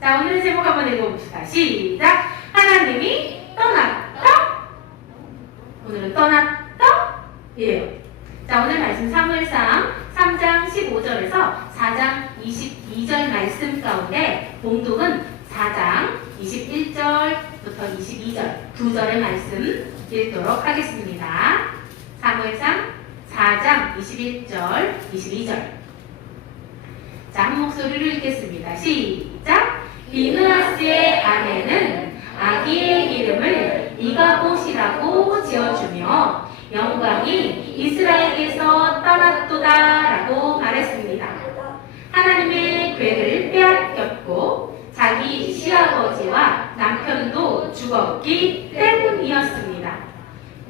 자, 오늘의 제목 한번 읽어봅시다. 시작! 하나님이 떠났다. 오늘은 떠났다? 예요. 자, 오늘 말씀 사무엘상 3장 15절에서 4장 22절 말씀 가운데 봉독은 4장 21절부터 22절 두 절의 말씀 읽도록 하겠습니다. 사무엘상 4장 21절, 22절. 자, 한 목소리로 읽겠습니다. 시작! 비느하스의 아내는 아기의 이름을 이가봇이라고 지어주며 영광이 이스라엘에서 떠났도다 라고 말했습니다. 하나님의 괴를 빼앗겼고 자기 시아버지와 남편도 죽었기 때문이었습니다.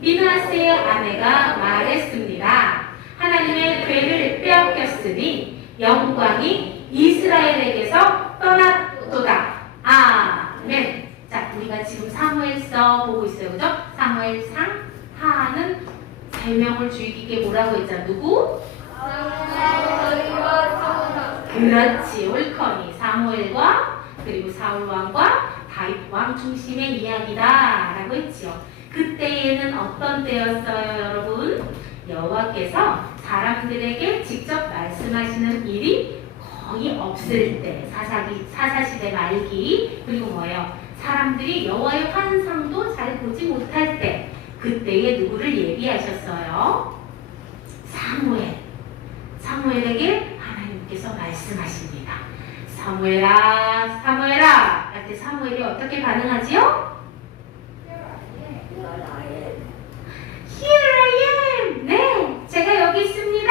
비느하스의 아내가 말했습니다. 하나님의 괴를 빼앗겼으니 영광이 이스라엘에게서 떠났도다. 아멘. 자, 우리가 지금 사무엘서 보고 있어요. 그죠? 사무엘상 하는 설명을 주의 깊게 뭐라고 했잖아. 누구? 그렇지. 옳거니. 사무엘과 그리고 사울 왕과 다윗 왕 중심의 이야기다 라고 했지요. 그때에는 어떤 때였어요, 여러분? 여호와께서 사람들에게 직접 말씀하시는 일이 거의 없을 때, 사사시대 말기, 그리고 뭐예요? 사람들이 여호와의 환상도 잘 보지 못할 때, 그때에 누구를 예비하셨어요? 사무엘에게 하나님께서 말씀하십니다. 사무엘아, 사무엘아. 할 때 사무엘이 어떻게 반응하지요? Here I am. 네, 제가 여기 있습니다.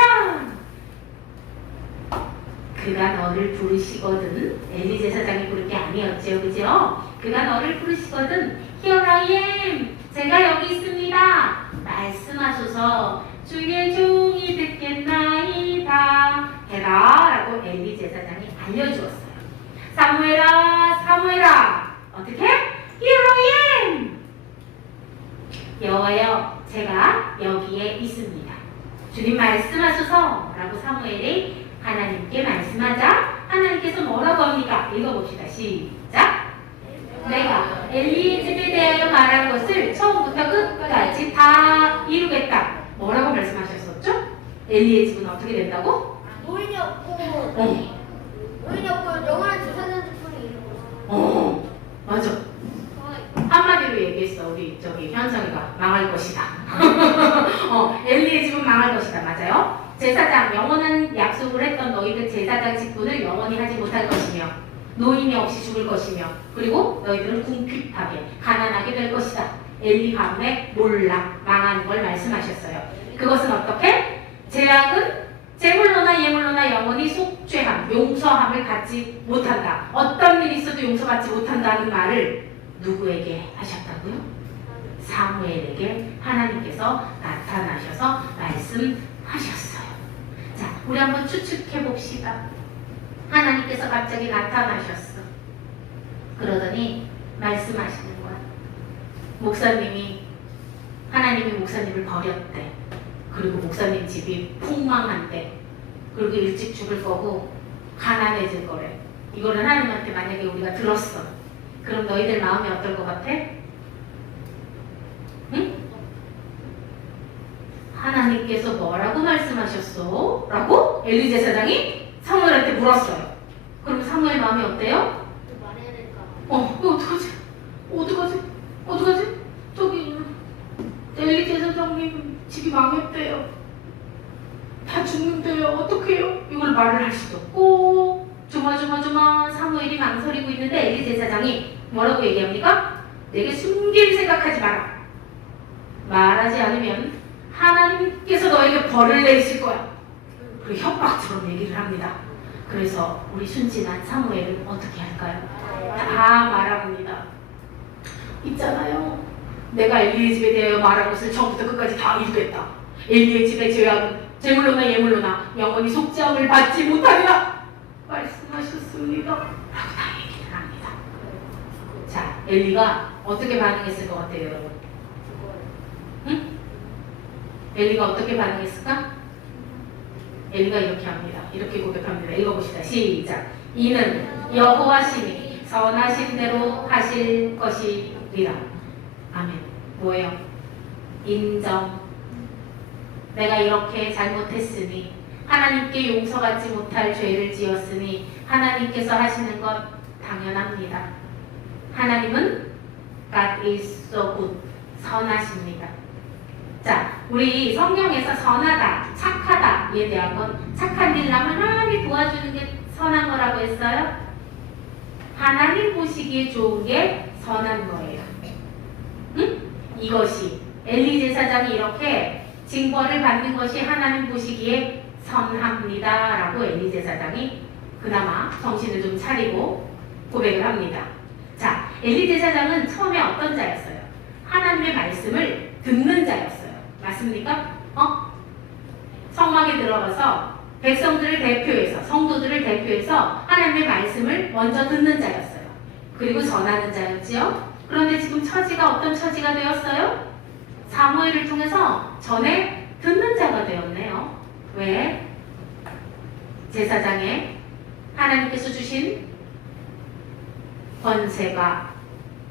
그가 너를 부르시거든. 엘리 제사장이 부른 게 아니었죠, 그죠? 그가 너를 부르시거든. Here I am. 제가 여기 있습니다. 말씀하소서. 주의 종이 듣겠나이다. 해라. 라고 엘리 제사장이 알려주었어요. 사무엘아, 사무엘아. 어떻게? Here I am. 여호와여, 제가 여기에 있습니다. 주님 말씀하소서. 라고 사무엘이 하나님께 말씀하자 하나님께서 뭐라고 합니까? 읽어봅시다. 시작! 내가 엘리의 집에 대하여 말한 것을 처음부터 끝까지 다 이루겠다. 뭐라고 말씀하셨었죠? 엘리의 집은 어떻게 된다고? 노인이 없고 노인이 없고 영원한 제사장뿐이 이루고 맞아. 한마디로 얘기했어. 우리 현성이가 망할 것이다. 엘리의 집은 망할 것이다. 맞아요? 제사장, 영원한 약속을 했던 너희들 제사장 직분을 영원히 하지 못할 것이며 노인이 없이 죽을 것이며 그리고 너희들은 궁핍하게 가난하게 될 것이다. 엘리 가문에 몰락, 망하는 걸 말씀하셨어요. 그것은 어떻게? 제약은 제물로나 예물로나 영원히 속죄함, 용서함을 갖지 못한다. 어떤 일이 있어도 용서받지 못한다는 말을 누구에게 하셨다고요? 사무엘에게 하나님께서 나타나셔서 말씀하셨어요. 자, 우리 한번 추측해 봅시다. 하나님께서 갑자기 나타나셨어. 그러더니 말씀하시는 거야. 하나님이 목사님을 버렸대. 그리고 목사님 집이 폭망한대. 그리고 일찍 죽을 거고 가난해질 거래. 이거를 하나님한테 만약에 우리가 들었어. 그럼 너희들 마음이 어떨 것 같아? 응? 하나님께서 뭐라고 말씀하셨어? 라고 엘리 제사장이 사무엘한테 물었어요. 그럼 사무엘 마음이 어때요? 말해야 될까? 어떡하지? 어떡하지? 저기 엘리 제사장님 집이 망했대요. 다 죽는데요. 어떡해요? 이걸 말을 할 수도 없고 조마조마 사무엘이 망설이고 있는데 엘리 제사장이 뭐라고 얘기합니까? 내게 숨길 생각하지 마라. 말하지 않으면 하나님께서 너에게 벌을 내리실 거야. 그리고 협박처럼 얘기를 합니다. 그래서 우리 순진한 사무엘은 어떻게 할까요? 다 말합니다. 있잖아요. 내가 엘리의 집에 대하여 말한 것을 처음부터 끝까지 다 이루겠다. 엘리의 집의 죄악은 제물로나 예물로나 영원히 속죄함을 받지 못하리라 말씀하셨습니다. 라고 다 얘기를 합니다. 자, 엘리가 어떻게 반응했을 것 같아요, 여러분? 엘리가 어떻게 반응했을까? 엘리가 이렇게 합니다. 이렇게 고백합니다. 읽어봅시다. 시작. 이는 여호와 신이 선하신 대로 하실 것이리라. 아멘. 뭐예요? 인정. 내가 이렇게 잘못했으니, 하나님께 용서받지 못할 죄를 지었으니 하나님께서 하시는 것 당연합니다. 하나님은 God is so good. 선하십니다. 자, 우리 성경에서 선하다, 착하다에 대한 건, 착한 일 남을 하나님이 도와주는 게 선한 거라고 했어요. 하나님 보시기에 좋은 게 선한 거예요. 응? 이것이 엘리 제사장이 이렇게 징벌을 받는 것이 하나님 보시기에 선합니다 라고 엘리 제사장이 그나마 정신을 좀 차리고 고백을 합니다. 자, 엘리 제사장은 처음에 어떤 자였어요? 하나님의 말씀을 듣는 자였어요. 맞습니까? 성막에 들어가서 백성들을 대표해서, 성도들을 대표해서 하나님의 말씀을 먼저 듣는 자였어요. 그리고 전하는 자였지요. 그런데 지금 처지가 어떤 처지가 되었어요? 사무엘을 통해서 전에 듣는 자가 되었네요. 왜? 제사장에 하나님께서 주신 권세가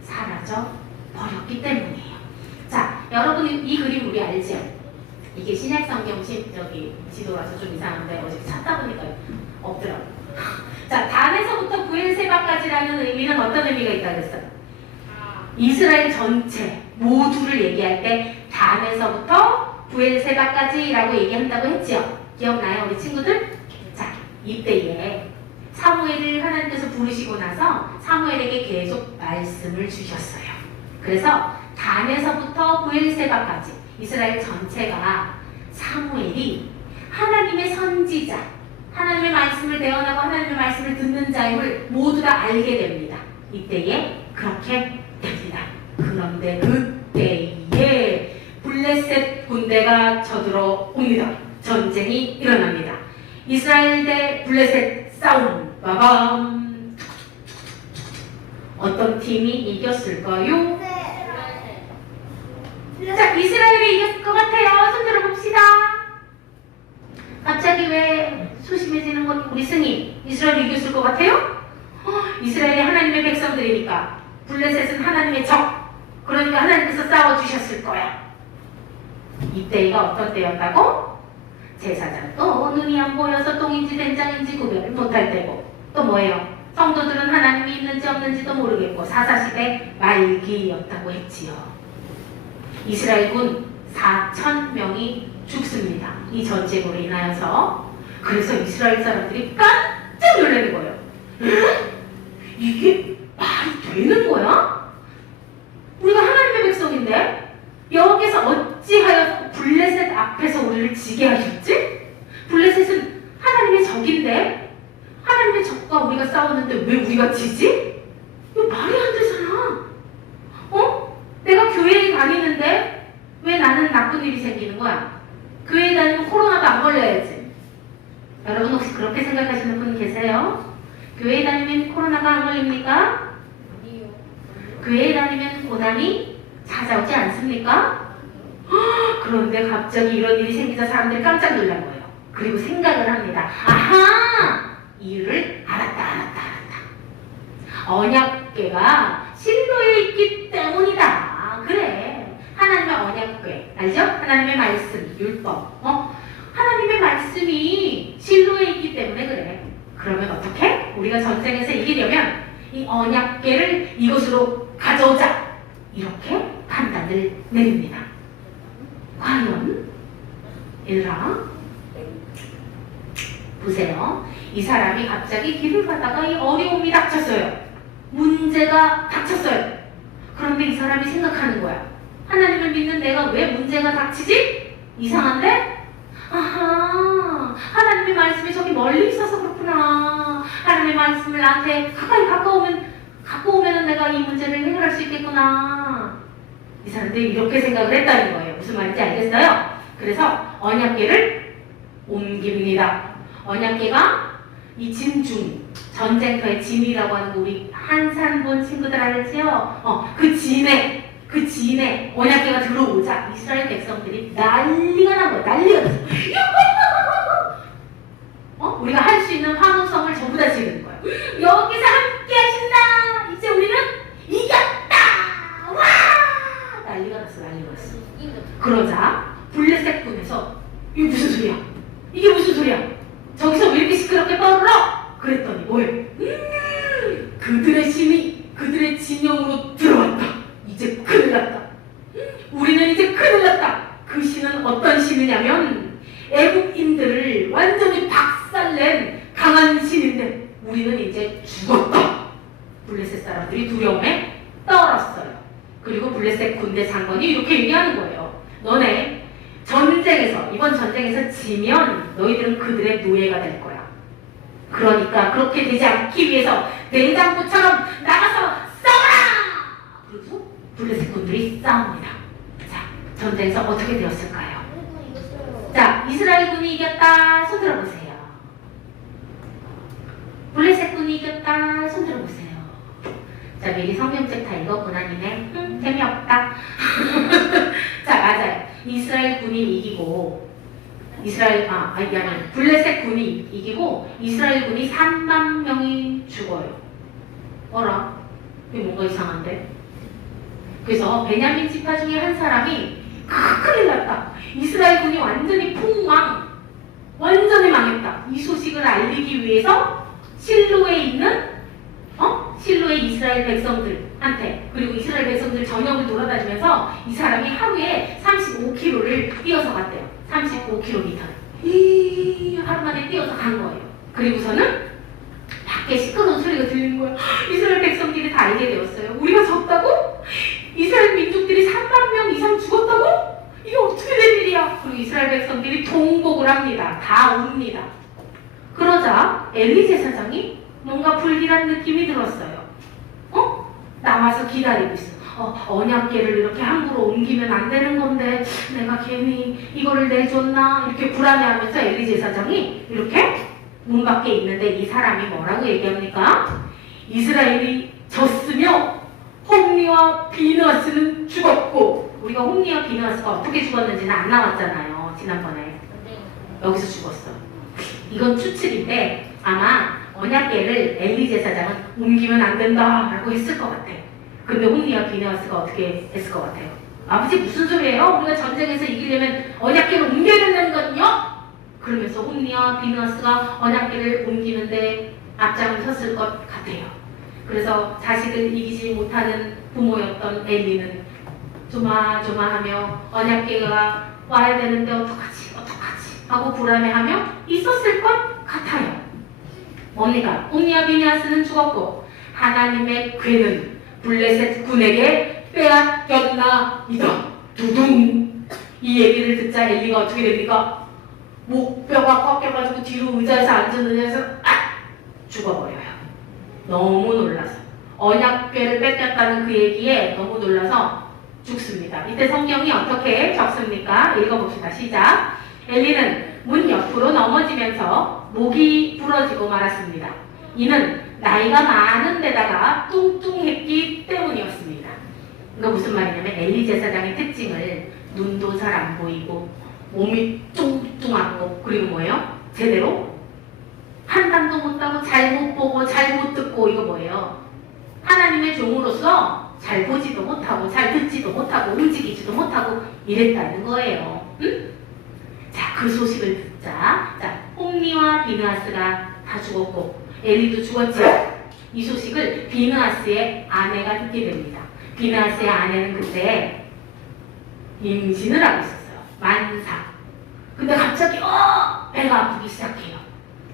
사라져 버렸기 때문이에요. 자, 여러분 이 그림 우리 알죠? 이게 신약성경 저기 지도라서 좀 이상한데 어제 찾다 보니까 없더라고요. 자, 단에서부터 부엘세바까지라는 의미는 어떤 의미가 있다 그랬어요? 이스라엘 전체 모두를 얘기할 때 단에서부터 부엘세바까지라고 얘기한다고 했죠? 기억나요, 우리 친구들? 자, 이때에 사무엘을 하나님께서 부르시고 나서 사무엘에게 계속 말씀을 주셨어요. 그래서 단에서부터 부엘세바까지 이스라엘 전체가 사무엘이 하나님의 선지자, 하나님의 말씀을 대언하고 하나님의 말씀을 듣는 자임을 모두 다 알게 됩니다. 이때에 그렇게 됩니다. 그런데 그때에 블레셋 군대가 쳐들어옵니다. 전쟁이 일어납니다. 이스라엘 대 블레셋 싸움. 빠밤. 어떤 팀이 이겼을까요? 자, 이스라엘이 이겼을 것 같아요. 손 들어봅시다. 갑자기 왜 소심해지는 건 우리 스님? 이스라엘이 이겼을 것 같아요? 이스라엘이 하나님의 백성들이니까 블레셋은 하나님의 적. 그러니까 하나님께서 싸워주셨을 거야. 이때가 어떤 때였다고? 제사장도 눈이 안 보여서 똥인지 된장인지 구별을 못할 때고, 또 뭐예요? 성도들은 하나님이 있는지 없는지도 모르겠고 사사시대 말기였다고 했지요. 이스라엘군 4,000명이 죽습니다. 이 전쟁으로 인하여서. 그래서 이스라엘 사람들이 깜짝 놀라는 거예요. 이게 말이 되는 거야? 우리가 하나님의 백성인데 여기서 어찌하여 블레셋 앞에서 우리를 지게 하셨지? 블레셋은 하나님의 적인데 하나님의 적과 우리가 싸웠는데 왜 우리가 지지? 이거 말이 안 되잖아. 내가 교회에 다니는데 왜 나는 나쁜 일이 생기는 거야? 교회에 다니면 코로나도 안 걸려야지. 여러분 혹시 그렇게 생각하시는 분 계세요? 교회에 다니면 코로나가 안 걸립니까? 아니요. 교회에 다니면 고난이 찾아오지 않습니까? 그런데 갑자기 이런 일이 생기자 사람들이 깜짝 놀란 거예요. 그리고 생각을 합니다. 아하! 이유를 알았다. 언약궤가 실로에 있기 때문이다. 그래. 하나님의 언약궤. 알죠? 하나님의 말씀, 율법. 하나님의 말씀이 실로에 있기 때문에 그래. 그러면 어떻게? 우리가 전쟁에서 이기려면 이 언약궤를 이곳으로 가져오자. 이렇게 판단을 내립니다. 과연 얘들아 보세요. 이 사람이 갑자기 길을 가다가 이 어려움이 닥쳤어요. 문제가 닥쳤어요. 그런데 이 사람이 생각하는 거야. 하나님을 믿는 내가 왜 문제가 닥치지? 이상한데? 아하, 하나님의 말씀이 저기 멀리 있어서 그렇구나. 하나님의 말씀을 나한테 가까이 갖고 오면 내가 이 문제를 해결할 수 있겠구나. 이 사람들이 이렇게 생각을 했다는 거예요. 무슨 말인지 알겠어요? 그래서 언약궤를 옮깁니다. 언약궤가 이 진중, 전쟁터의 진이라고 하는 거 우리 한산본 친구들 알지요? 그 진에 그 지인의 언약궤가 들어오자 이스라엘 백성들이 난리가 난 거야. 난리가 났어. 우리가 할 수 있는 환호성을 전부 다 지르는 거야. 여기서 함께 하신다. 이제 우리는 이겼다. 와! 난리가 났어. 난리가 났어. 그러자 블레셋 군에서 이게 무슨 소리야? 이게 무슨 소리야? 저기서 왜 이렇게 시끄럽게 떠들어? 그랬더니 뭐예요? 그들의 신이 그들의 진영으로 들어왔다. 이제 큰일 났다. 우리는 이제 큰일 났다. 그 신은 어떤 신이냐면 애국인들을 완전히 박살낸 강한 신인데 우리는 이제 죽었다. 블레셋 사람들이 두려움에 떨었어요. 그리고 블레셋 군대 장관이 이렇게 얘기하는 거예요. 너네 전쟁에서 이번 전쟁에서 지면 너희들은 그들의 노예가 될 거야. 그러니까 그렇게 되지 않기 위해서 내장부처럼 나가서 싸워라! 그래서 블레셋 군들이 싸웁니다. 자, 전쟁에서 어떻게 되었을까요? 자, 이스라엘 군이 이겼다. 손 들어보세요. 블레셋 군이 이겼다. 손 들어보세요. 자, 미리 성경책 다 읽었구나 니네. 재미없다. 자, 맞아요. 이스라엘 군이 이기고 블레셋 군이 이기고 이스라엘 군이 3만 명이 죽어요. 어라? 이게 뭔가 이상한데? 그래서 베냐민 지파 중에 한 사람이 큰일 났다. 이스라엘 군이 완전히 폭망, 완전히 망했다. 이 소식을 알리기 위해서 실로에 있는 실로의 이스라엘 백성들한테 그리고 이스라엘 백성들 전역을 돌아다니면서 이 사람이 하루에 35km를 뛰어서 갔대요. 35km. 하루 만에 뛰어서 간 거예요. 그리고서는 밖에 시끄러운 소리가 들리는 거예요. 이스라엘 백성들이 다 알게 되었어요. 우리가 졌다고? 이스라엘 민족들이 3만 명 이상 죽었다고? 이게 어떻게 된 일이야? 그리고 이스라엘 백성들이 통곡을 합니다. 다 웁니다. 그러자 엘리 제사장이 뭔가 불길한 느낌이 들었어요. 나와서 기다리고 있어. 언약궤를 이렇게 함부로 옮기면 안 되는 건데 내가 괜히 이거를 내줬나? 이렇게 불안해하면서 엘리 제사장이 이렇게 문 밖에 있는데 이 사람이 뭐라고 얘기합니까? 이스라엘이 졌으며 홈리와 비느하스는 죽었고 우리가 홈리와 비느하스가 어떻게 죽었는지는 안 나왔잖아요. 지난번에. 여기서 죽었어. 이건 추측인데 아마 언약궤를 엘리 제사장은 옮기면 안 된다라고 했을 것 같아. 근데 홈리와 비느하스가 어떻게 했을 것 같아요? 아버지 무슨 소리예요? 우리가 전쟁에서 이기려면 언약궤를 옮겨야 된다는 거든요? 그러면서 홈리와 비느하스가 언약궤를 옮기는데 앞장을 섰을 것 같아요. 그래서 자식을 이기지 못하는 부모였던 엘리는 조마조마하며 언약궤가 와야 되는데 어떡하지 하고 불안해하며 있었을 것 같아요. 뭡니까? 홈리와 비느하스는 죽었고 하나님의 궤는 블레셋 군에게 빼앗겼나이다. 두둥. 이 얘기를 듣자 엘리가 어떻게 됩니까? 목뼈가 꺾여가지고 뒤로 의자에서 앉았는데서 죽어버려요. 너무 놀라서 언약궤를 뺏겼다는 그 얘기에 너무 놀라서 죽습니다. 이때 성경이 어떻게 적습니까? 읽어봅시다. 시작. 엘리는 문 옆으로 넘어지면서 목이 부러지고 말았습니다. 이는 나이가 많은 데다가 뚱뚱했기 때문이었습니다. 이거 무슨 말이냐면 엘리 제사장의 특징을 눈도 잘 안 보이고 몸이 뚱뚱하고 그리고 뭐예요? 제대로 판단도 못하고 잘 못 보고 잘 못 듣고 이거 뭐예요? 하나님의 종으로서 잘 보지도 못하고 잘 듣지도 못하고 움직이지도 못하고 이랬다는 거예요. 응? 자, 그 소식을 듣자 홈리와 비느하스가 다 죽었고 엘리도 죽었지요. 이 소식을 비느하스의 아내가 듣게 됩니다. 비느하스의 아내는 그때 임신을 하고 있었어요. 만사. 근데 갑자기 배가 아프기 시작해요.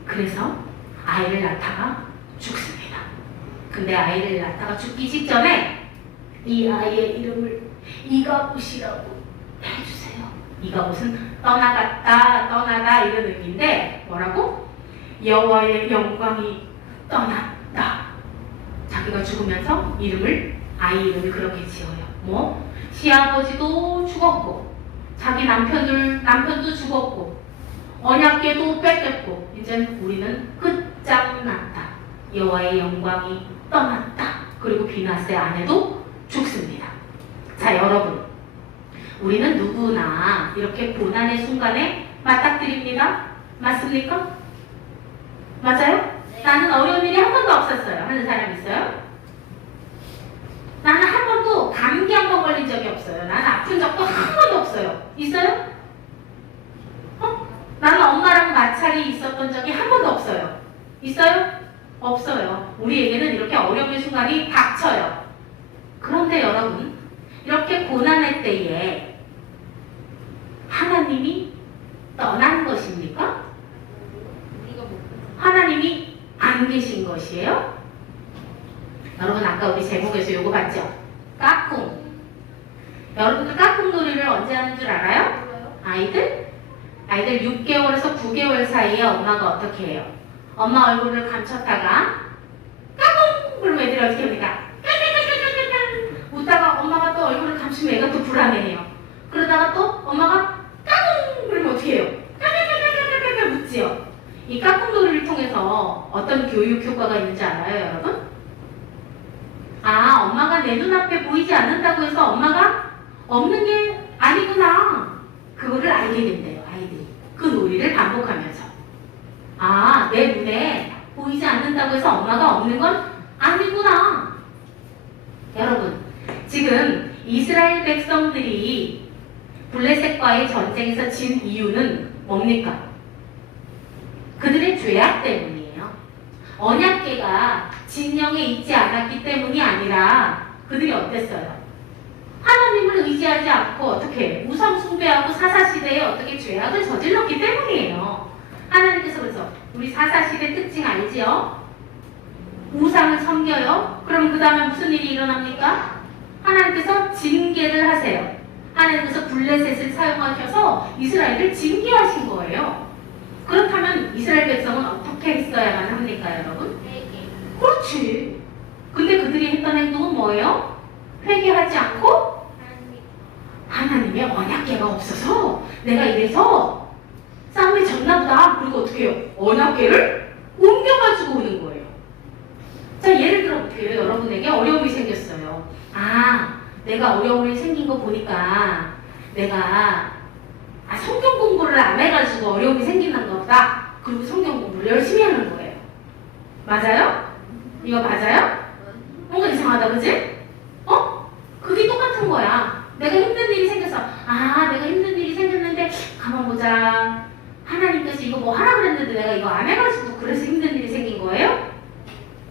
그래서 아이를 낳다가 죽습니다. 근데 아이를 낳다가 죽기 직전에 이 아이의 이름을 이가봇이라고 해주세요. 이가봇은 떠나다 이런 의미인데 뭐라고? 여호와의 영광이 떠났다. 자기가 죽으면서 아이 이름을 그렇게 지어요. 시아버지도 죽었고 자기 남편도 죽었고 언약궤도 뺏겼고 이제 우리는 끝장났다. 여호와의 영광이 떠났다. 그리고 비느하스의 아내도 죽습니다. 자, 여러분. 우리는 누구나 이렇게 고난의 순간에 맞닥뜨립니다. 맞습니까? 맞아요? 네. 나는 어려운 일이 한 번도 없었어요. 하는 사람 있어요? 나는 한 번도 감기 한 번 걸린 적이 없어요. 나는 아픈 적도 한 번도 없어요. 있어요? 나는 엄마랑 마찰이 있었던 적이 한 번도 없어요. 있어요? 없어요. 우리에게는 이렇게 어려움의 순간이 닥쳐요. 그런데 여러분, 이렇게 고난의 때에 하나님이 떠난 것입니까? 우리가 못 하나님이 안 계신 것이에요? 여러분, 아까 우리 제목에서 요거 봤죠? 까꿍. 여러분들 까꿍 놀이를 언제 하는 줄 알아요? 몰라요? 아이들 6개월에서 9개월 사이에 엄마가 어떻게 해요? 엄마 얼굴을 감췄다가 까꿍! 그러면 애들이 어떻게 합니까? 까꿍! 웃다가 엄마가 또 얼굴을 감추면 애가 또 불안해해요. 그러다가 또 엄마가 까꿍! 그러면 어떻게 해요? 까꿍! 웃지요? 이 까꿍 놀이를 통해서 어떤 교육 효과가 있는지 알아요, 여러분? 아, 엄마가 내 눈앞에 보이지 않는다고 해서 엄마가 없는 게 아니구나. 그거를 알게 된대요, 아이들이. 그 놀이를 반복하면서. 아, 내 눈에 보이지 않는다고 해서 엄마가 없는 건 아니구나. 여러분, 지금 이스라엘 백성들이 블레셋과의 전쟁에서 진 이유는 뭡니까? 그들의 죄악 때문이에요. 언약궤가 진영에 있지 않았기 때문이 아니라 그들이 어땠어요? 하나님을 의지하지 않고 어떻게 우상 숭배하고 사사시대에 어떻게 죄악을 저질렀기 때문이에요. 하나님께서 그래서 우리 사사시대 특징 알지요? 우상을 섬겨요. 그럼 그 다음에 무슨 일이 일어납니까? 하나님께서 징계를 하세요. 하나님께서 블레셋을 사용하셔서 이스라엘을 징계하신 거예요. 그렇다면 이스라엘 백성은 어떻게 했어야만 합니까, 여러분? 회개. 그렇지. 근데 그들이 했던 행동은 뭐예요? 회개하지 않고 하나님의 언약궤가 없어서 내가 이래서 싸움에 졌나 보다. 그리고 어떻게 해요? 언약궤를 옮겨가지고 오는 거예요. 자, 예를 들어 어떻게 해요? 여러분에게 어려움이 생겼어요. 아, 내가 어려움이 생긴 거 보니까 내가 성경 공부를 안 해가지고 어려움이 생기는 거다. 그리고 성경 공부를 열심히 하는 거예요. 맞아요? 이거 맞아요? 뭔가 이상하다, 그지? 그게 똑같은 거야. 내가 힘든 일이 생겨서, 내가 힘든 일이 생겼는데, 가만 보자. 하나님께서 이거 뭐 하라 그랬는데 내가 이거 안 해가지고 그래서 힘든 일이 생긴 거예요?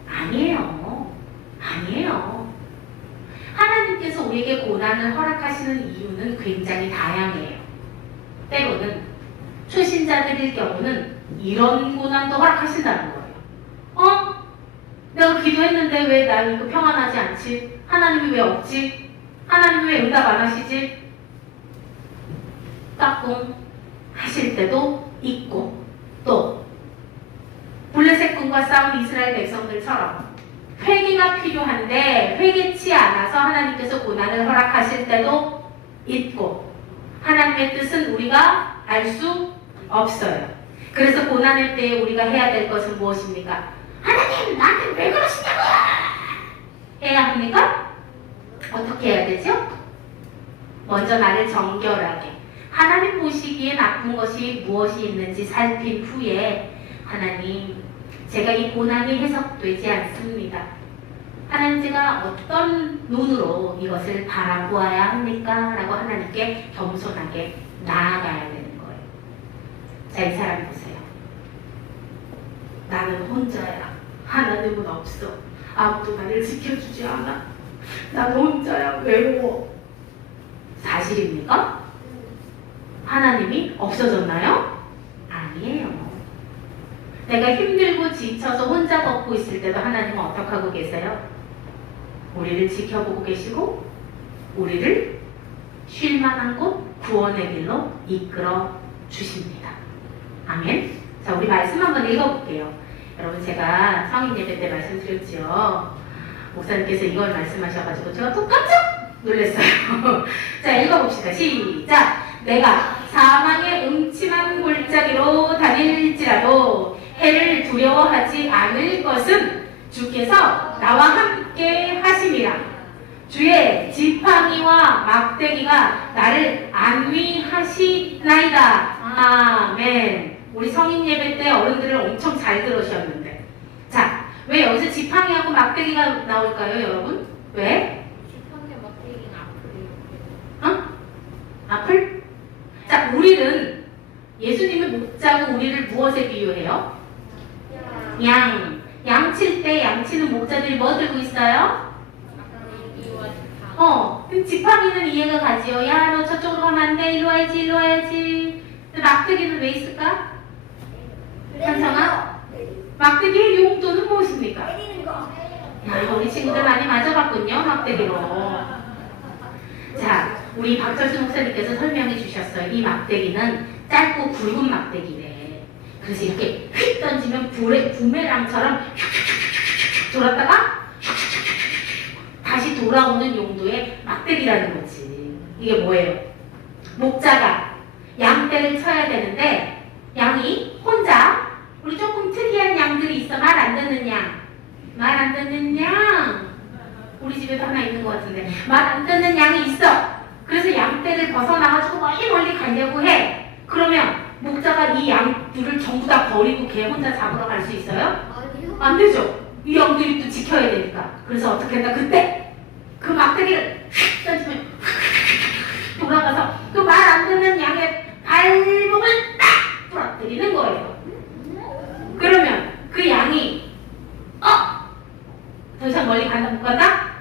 아니에요. 아니에요. 하나님께서 우리에게 고난을 허락하시는 이유는 굉장히 다양해요. 때로는 초신자들일 경우는 이런 고난도 허락하신다는 거예요. 내가 기도했는데 왜 나 이거 평안하지 않지? 하나님이 왜 없지? 하나님이 왜 응답 안 하시지? 까꿍 하실 때도 있고, 또 블레셋군과 싸운 이스라엘 백성들처럼 회개가 필요한데 회개치 않아서 하나님께서 고난을 허락하실 때도 있고, 하나님의 뜻은 우리가 알 수 없어요. 그래서 고난의 때에 우리가 해야 될 것은 무엇입니까? 하나님, 나한테 왜 그러시냐고! 해야 합니까? 어떻게 해야 되죠? 먼저 나를 정결하게, 하나님 보시기에 나쁜 것이 무엇이 있는지 살핀 후에, 하나님, 제가 이 고난이 해석되지 않습니다. 하나님, 제가 어떤 눈으로 이것을 바라보아야 합니까? 라고 하나님께 겸손하게 나아가야 되는 거예요. 자, 이 사람 보세요. 나는 혼자야. 하나님은 없어. 아무도 나를 지켜주지 않아. 나는 혼자야. 외로워. 사실입니까? 하나님이 없어졌나요? 아니에요. 내가 힘들고 지쳐서 혼자 걷고 있을 때도 하나님은 어떻게 하고 계세요? 우리를 지켜보고 계시고 우리를 쉴만한 곳 구원의 길로 이끌어 주십니다. 아멘. 자, 우리 말씀 한번 읽어볼게요. 여러분, 제가 성인 예배 때 말씀드렸죠. 목사님께서 이걸 말씀하셔가지고 제가 또 깜짝 놀랐어요. 자, 읽어봅시다. 시작. 내가 사망의 음침한 골짜기로 다닐지라도 해를 두려워하지 않을 것은 주께서 나와 함께 하심이라. 주의 지팡이와 막대기가 나를 안위하시나이다. 아멘. 우리 성인 예배 때 어른들을 엄청 잘 들으셨는데. 자, 왜 여기서 지팡이하고 막대기가 나올까요, 여러분? 왜? 지팡이 막대기는 어? 앞으로 앞을? 자, 우리는 예수님의 목자고 우리를 무엇에 비유해요? 이렇게. 양. 양칠 때 양치는 목자들이 뭐 들고 있어요? 지팡이는 이해가 가지요. 야, 너 저쪽으로 가면 안 돼. 일로 와야지, 일로 와야지. 근데 막대기는 왜 있을까? 한성아? 막대기의 용도는 무엇입니까? 때리는 거. 야, 우리 친구들 많이 맞아봤군요, 막대기로. 자, 우리 박철수 목사님께서 설명해 주셨어요. 이 막대기는 짧고 굵은 막대기래. 그래서 이렇게 휙 던지면 부메랑처럼 휙 돌았다가 다시 돌아오는 용도의 막대기라는 거지. 이게 뭐예요? 목자가 양떼를 쳐야 되는데 양이 혼자, 우리 조금 특이한 양들이 있어. 말 안 듣는 양. 말 안 듣는 양. 우리 집에도 하나 있는 것 같은데 말 안 듣는 양이 있어. 그래서 양떼를 벗어나가지고 멀리 가려고 해. 그러면 목자가 이 양들을 전부 다 버리고 걔 혼자 잡으러 갈 수 있어요? 아니요. 안 되죠. 이 양들이 또 지켜야 되니까. 그래서 어떻게 했다? 그때 그 막대기를 휙 던지면 돌아가서 그 말 안 듣는 양의 발목을 딱 부러뜨리는 거예요. 그러면 그 양이 더 이상 멀리 간다 못 간다?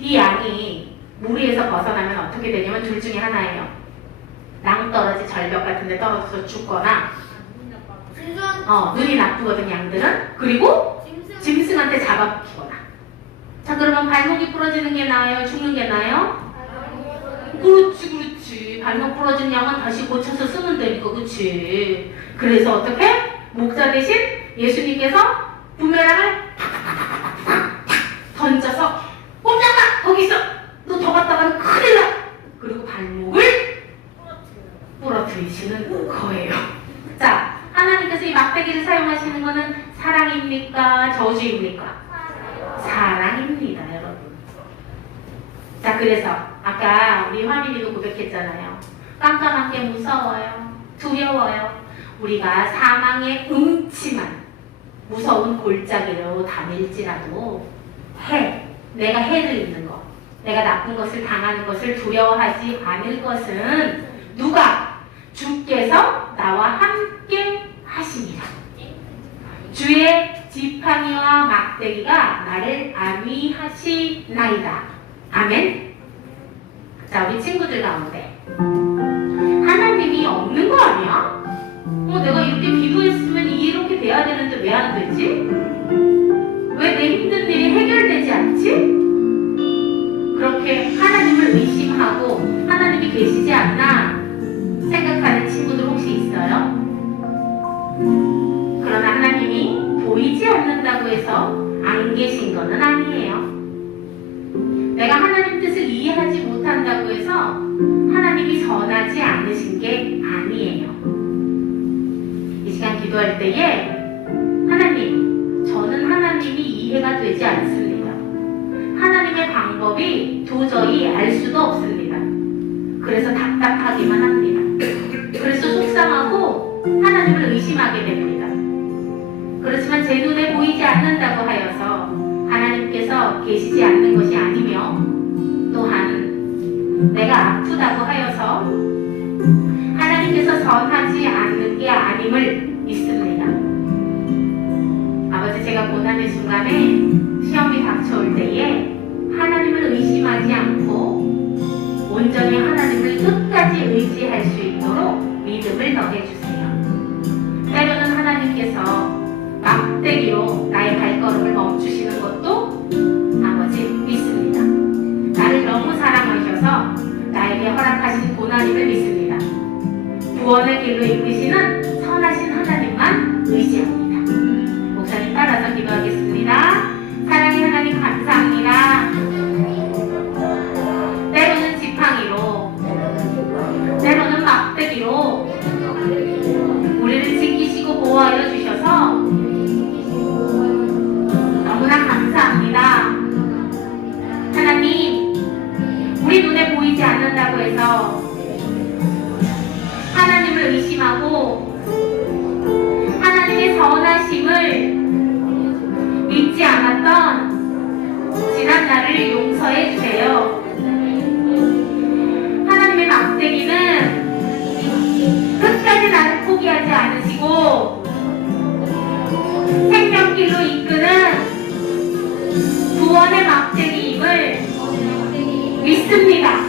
이 양이 무리에서 벗어나면 어떻게 되냐면 둘 중에 하나예요. 낭떠러지 절벽 같은 데 떨어져서 죽거나 눈이 나쁘거든 양들은. 그리고 짐승한테 잡아먹히거나. 자, 그러면 발목이 부러지는 게 나아요? 죽는 게 나아요? 그렇지. 발목 부러진 양은 다시 고쳐서 쓰면 되니까. 그렇지. 그래서 어떻게? 목자 대신 예수님께서 부메랑을 던져서 꼼짝마! 거기 있어! 너 더 갔다가는 큰일 나! 그리고 발목을 부러뜨리시는 거예요. 자, 하나님께서 이 막대기를 사용하시는 것은 사랑입니까? 저주입니까? 사랑입니다, 여러분. 자, 그래서 아까 우리 화민이도 고백했잖아요. 깜깜한 게 무서워요. 두려워요. 우리가 사망의 음침한 무서운 골짜기로 다닐지라도 내가 해를 입는 것, 내가 나쁜 것을 당하는 것을 두려워하지 않을 것은 누가? 주께서 나와 함께 하시니라. 주의 지팡이와 막대기가 나를 안위하시나이다. 아멘. 자, 우리 친구들 가운데 하나님이 없는 거 아니야? 내가 이렇게 기도했으면 이렇게 돼야 되는데 왜 안 되지? 왜 내 힘든 일이 해결되지 않지? 그렇게 하나님을 의심하고 하나님이 계시지 않나 생각하는 친구들 혹시 있어요? 그러나 하나님이 보이지 않는다고 해서 안 계신 것은 아니에요. 내가 하나님 뜻을 이해하지 못한다고 해서 하나님이 선하지 않으신 게 아니에요. 이 시간 기도할 때에 하나님, 저는 하나님이 이해가 되지 않습니다. 하나님의 방법이 도저히 알 수도 없습니다. 그래서 답답하기만 합니다. 그래서 속상하고 하나님을 의심하게 됩니다. 그렇지만 제 눈에 보이지 않는다고 하여서 하나님께서 계시지 않는 것이 아니며, 또한 내가 아프다고 하여서 하나님께서 선하지 않는 게 아님을 믿습니다. 아버지, 제가 고난의 순간에 시험이 닥쳐올 때에 하나님을 의심하지 않고 온전히 하나님을 끝까지 의지할 수 있도록 믿음을 더해주세요. 때로는 하나님께서 막대기로 나의 발걸음을 멈추시는 것도 아버지 믿습니다. 나를 너무 사랑하셔서 나에게 허락하신 고난임을 믿습니다. 구원의 길로 이끄시는 선하신 하나님만 의지합니다. 목사님 따라서 기도하겠습니다. 사랑의 하나님 감사합니다. 때로는 지팡이로, 때로는 막대기로 우리를 지키시고 보호하여 주셔서 너무나 감사합니다. 하나님, 의심하고 하나님의 선하심을 믿지 않았던 지난 날을 용서해 주세요. 하나님의 막대기는 끝까지 나를 포기하지 않으시고 생명길로 이끄는 구원의 막대기임을 믿습니다.